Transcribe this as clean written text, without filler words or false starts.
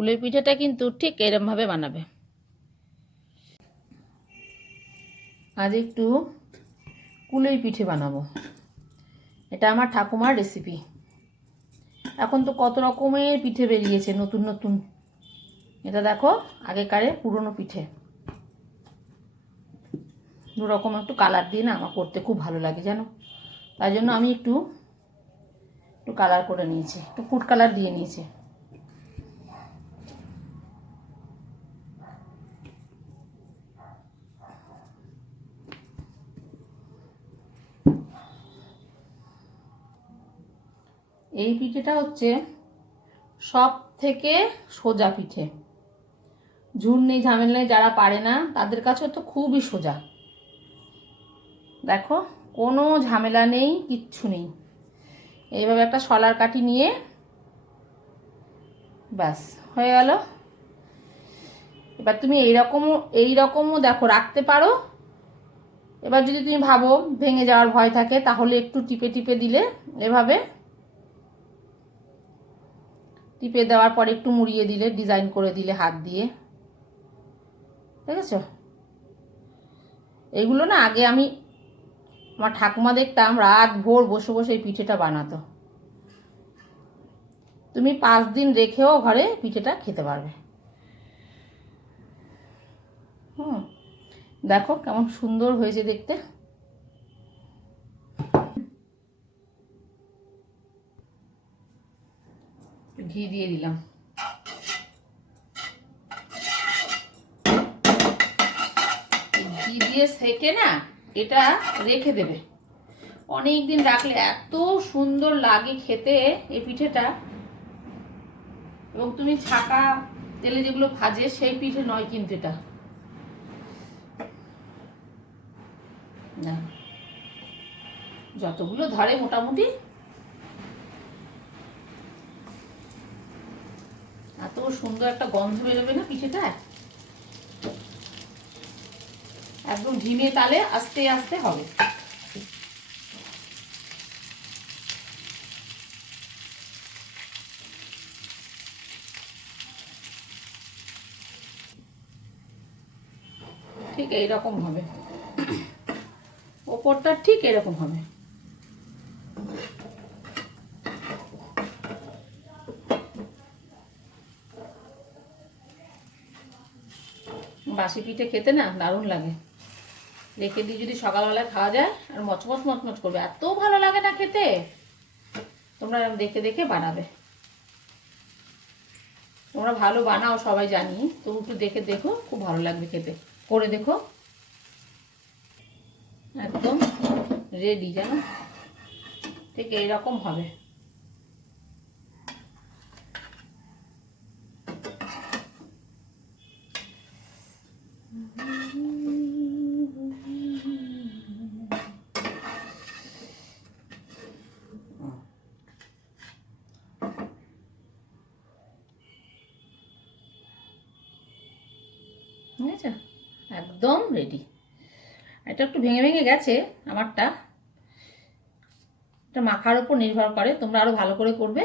কুলের পিঠেটা কিন্তু ঠিক এরমভাবে বানাবে। আজ একটু কুলের পিঠে বানাবো। এটা আমার ঠাকুমার রেসিপি। এখন তো কত রকমের পিঠে বেরিয়েছে নতুন নতুন। এটা দেখো আগেকারে পুরনো পিঠে, দু রকম একটু কালার দিয়ে না আমার করতে খুব ভালো লাগে জানো। তাই জন্য আমি একটু কালার করে নিয়েছি, একটু ফুড কালার দিয়ে নিয়েছি। এই পিঠেটা হচ্ছে সব থেকে সোজা পিঠে, ঝুর নেই ঝামেলা নেই, যারা পারে না তাদের কাছে তো খুবই সোজা। দেখো কোনো ঝামেলা নেই, কিচ্ছু নেই। এইভাবে একটা শলার কাঠি নিয়ে ব্যাস হয়ে গেল। এবার তুমি এইরকমও দেখো রাখতে পারো। এবার যদি তুমি ভাবো ভেঙে যাওয়ার ভয় থাকে তাহলে একটু টিপে টিপে দিলে, এভাবে টিপে দেওয়ার পরে একটু মুড়িয়ে দিলে, ডিজাইন করে দিলে হাত দিয়ে, দেখেছো? এগুলো না আগে আমি আমার ঠাকুমা দেখতাম রাত ভোর বসে বসে এই পিঠেটা বানাতো। তুমি 5 দিন রেখেও ঘরে পিঠেটা খেতে পারবে। দেখো কেমন সুন্দর হয়েছে দেখতে। ঘি দিয়ে দিলাম। ঘি দিয়ে সেকে না এটা রেখে দেবে, অনেক দিন রাখলে এত সুন্দর লাগে খেতে এই পিঠেটা। এবং তুমি ছাকা তেলে যেগুলো ভাজে সেই পিঠে নয় কিন্তু এটা না, যতগুলো ধরে মোটামুটি এত সুন্দর একটা গন্ধ বেরোবে না পিঠেটা। একদম ঝিমে তালে আস্তে আস্তে হবে। ঠিক এইরকম হবে, ওপরটা ঠিক এরকম হবে। বাসি পিঠে খেতে না দারুণ লাগে, রেখে দিয়ে যদি সকালবেলায় খাওয়া যায় আর মচমচ মচমচ করবে, এত ভালো লাগে না খেতে। তোমরা দেখে দেখে বানাবে, তোমরা ভালো বানাও সবাই জানি, তো একটু দেখে দেখো, খুব ভালো লাগবে খেতে, করে দেখো। একদম রেডি জানো, ঠিক এইরকম হবে। বুঝেছো, একদম রেডি। এটা একটু ভেঙে ভেঙে গেছে আমারটা, এটা মাখার উপর নির্ভর করে, তোমরা আরো ভালো করে করবে।